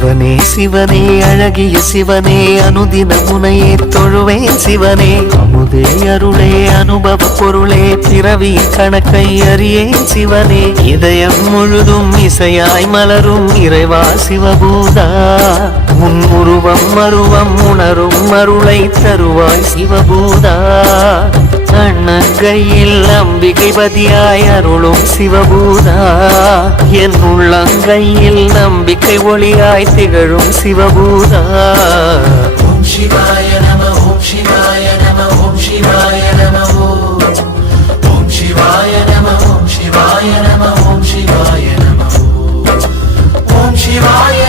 சிவனே சிவனே அழகிய சிவனே அனுதின முனையே தொழுவேன் சிவனே அமுதே அருளே அனுபவ பொருளே பிறவியின் கணக்கை அறியேன் சிவனே இதயம் முழுதும் இசையாய் மலரும் இறைவா சிவபூதா உன் உருவம் மருவம் உணரும் அருளை தருவாய் சிவபூதா அண்ணங்கையில் அம்பிகை பதியாய் அருளும் சிவபூதா என் உள்ளங்கையில் நம்பிக்கை ஒளியாய் திகழும் சிவபூதா ஓம் சிவாய நம ஓம் சிவாய நம ஓம் சிவாய நம ஓம் சிவாய நம ஓம் சிவாய நம ஓம் சிவாய நம ஓம் சிவாய